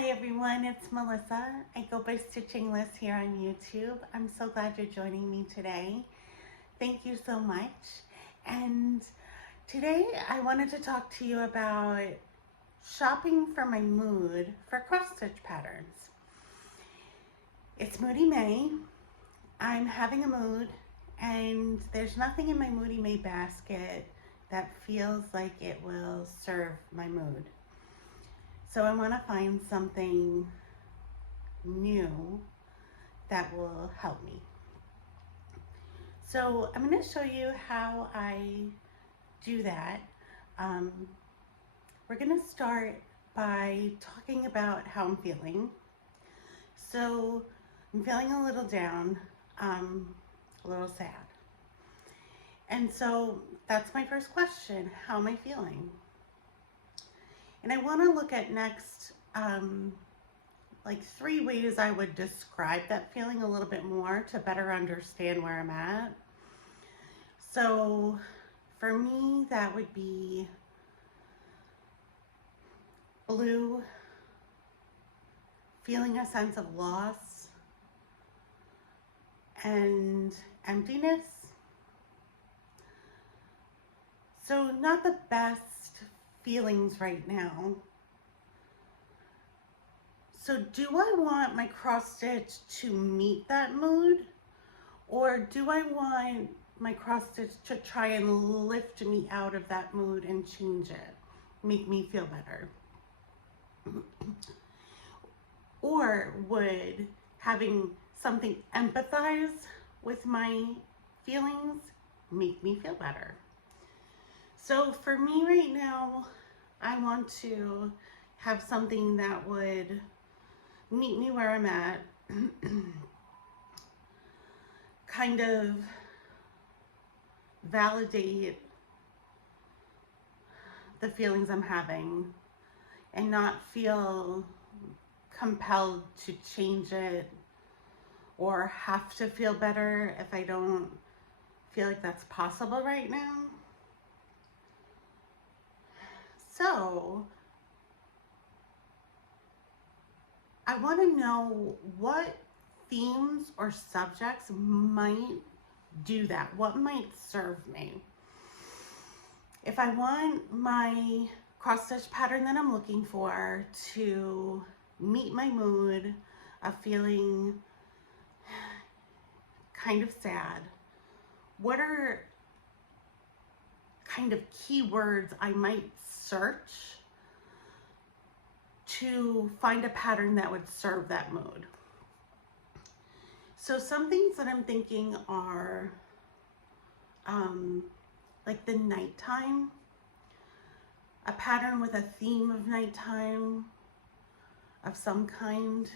Hi everyone, it's Melissa. I go by Stitching Liz here on YouTube. I'm so glad you're joining me today. Thank you so much. And today I wanted to talk to you about shopping for my mood for cross stitch patterns. It's Moody May. I'm having a mood and there's nothing in my Moody May basket that feels like it will serve my mood. So I want to find something new that will help me. So I'm going to show you how I do that. We're going to start by talking about how I'm feeling. So I'm feeling a little down, a little sad. And so that's my first question. How am I feeling? And I want to look at next like 3 ways I would describe that feeling a little bit more to better understand where I'm at. So for me, that would be blue, feeling a sense of loss and emptiness. So not the best feelings right now. So do I want my cross stitch to meet that mood, or do I want my cross stitch to try and lift me out of that mood and change it, make me feel better? Or would having something empathize with my feelings make me feel better? So for me right now, I want to have something that would meet me where I'm at, kind of validate the feelings I'm having and not feel compelled to change it or have to feel better if I don't feel like that's possible right now. So I want to know what themes or subjects might do that. What might serve me? If I want my cross stitch pattern that I'm looking for to meet my mood of feeling kind of sad, what are kind of keywords I might search to find a pattern that would serve that mood? So some things that I'm thinking are like the nighttime, a pattern with a theme of nighttime of some kind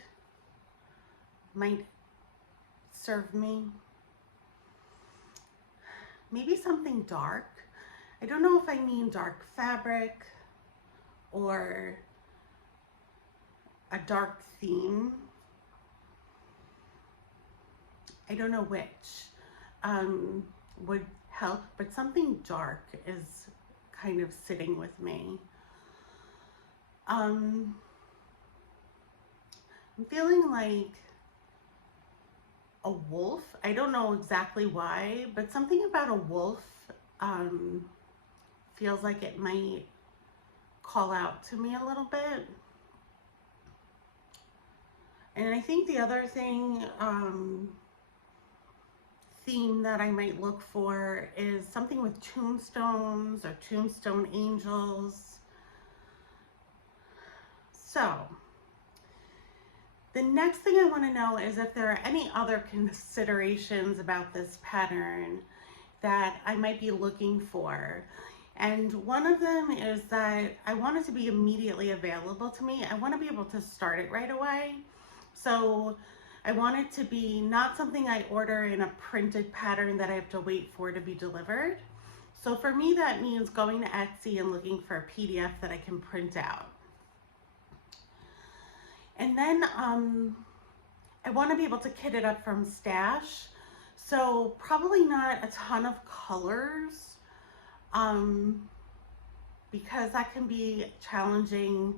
might serve me. Maybe something dark. I don't know if I mean dark fabric or a dark theme. I don't know which would help, but something dark is kind of sitting with me. I'm feeling like a wolf. I don't know exactly why, but something about a wolf feels like it might call out to me a little bit. And I think the other thing, theme that I might look for is something with tombstones or tombstone angels. So the next thing I want to know is if there are any other considerations about this pattern that I might be looking for. And one of them is that I want it to be immediately available to me. I want to be able to start it right away. So I want it to be not something I order in a printed pattern that I have to wait for to be delivered. So for me, that means going to Etsy and looking for a PDF that I can print out. And then I want to be able to kit it up from stash. So probably not a ton of colors because that can be challenging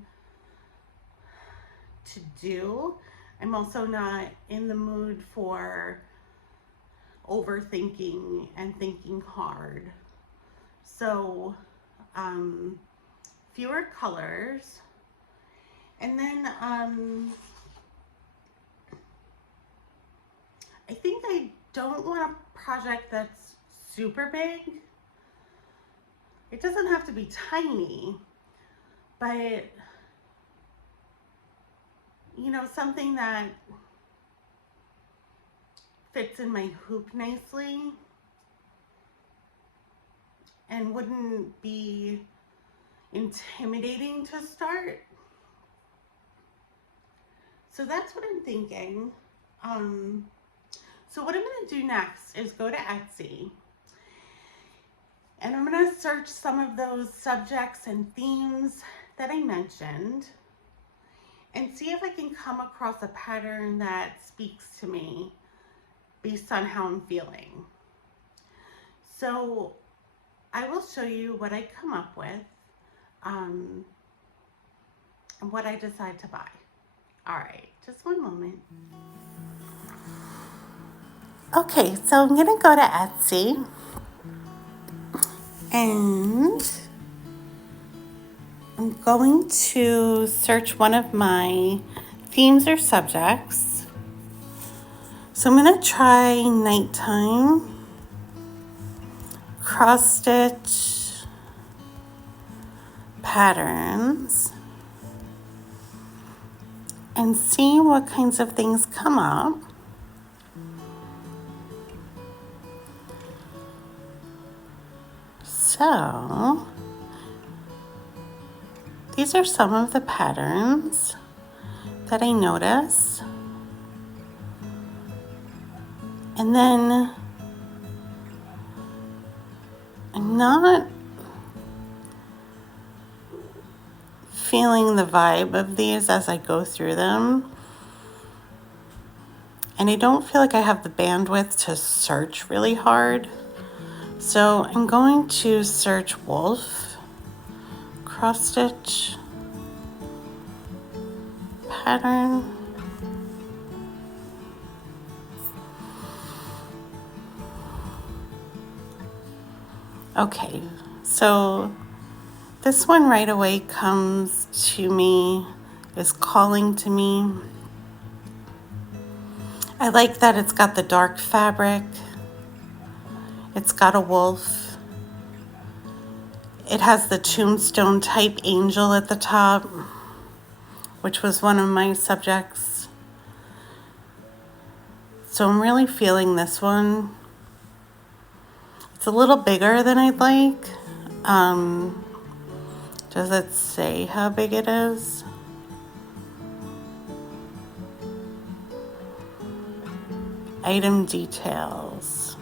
to do. I'm also not in the mood for overthinking and thinking hard. So, fewer colors. And then I think I don't want a project that's super big. It doesn't have to be tiny, but you know, something that fits in my hoop nicely and wouldn't be intimidating to start. So that's what I'm thinking. So what I'm going to do next is go to Etsy, and I'm going to search some of those subjects and themes that I mentioned and see if I can come across a pattern that speaks to me based on how I'm feeling. So I will show you what I come up with and what I decide to buy. All right, just one moment. Okay, so I'm gonna go to Etsy and I'm going to search one of my themes or subjects. So I'm gonna try nighttime, cross stitch, patterns, and see what kinds of things come up. So these are some of the patterns that I notice. And then I'm not feeling the vibe of these as I go through them. And I don't feel like I have the bandwidth to search really hard. So I'm going to search wolf, cross stitch, pattern. Okay, so this one right away comes to me, is calling to me. I like that it's got the dark fabric. It's got a wolf. It has the tombstone type angel at the top, which was one of my subjects. So I'm really feeling this one. It's a little bigger than I'd like. Does it say how big it is? Item details.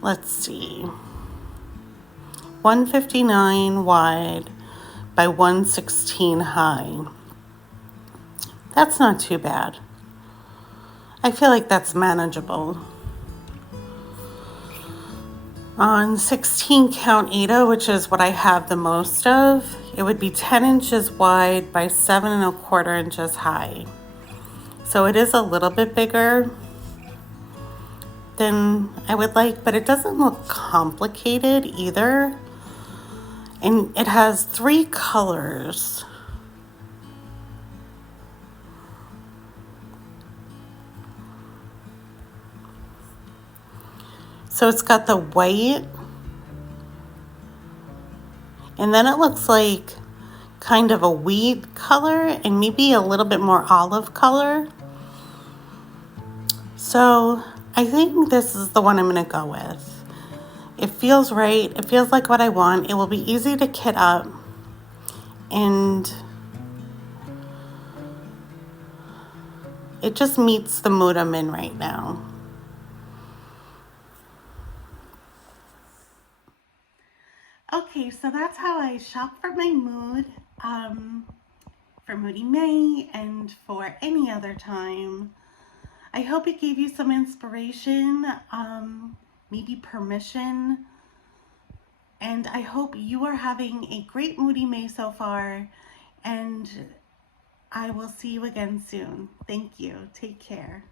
Let's see. 159 wide by 116 high. That's not too bad. I feel like that's manageable. On 16 count Aida, which is what I have the most of, it would be 10 inches wide by 7¼ inches high. So it is a little bit bigger than I would like, but it doesn't look complicated either. And it has 3 colors. So it's got the white, and then it looks like kind of a wheat color and maybe a little bit more olive color. So I think this is the one I'm gonna go with. It feels right, it feels like what I want. It will be easy to kit up, and it just meets the mood I'm in right now. Okay, so that's how I shop for my mood, for Moody May and for any other time. I hope it gave you some inspiration, maybe permission, And I hope you are having a great Moody May so far. And I will see you again soon. Thank you. Take care.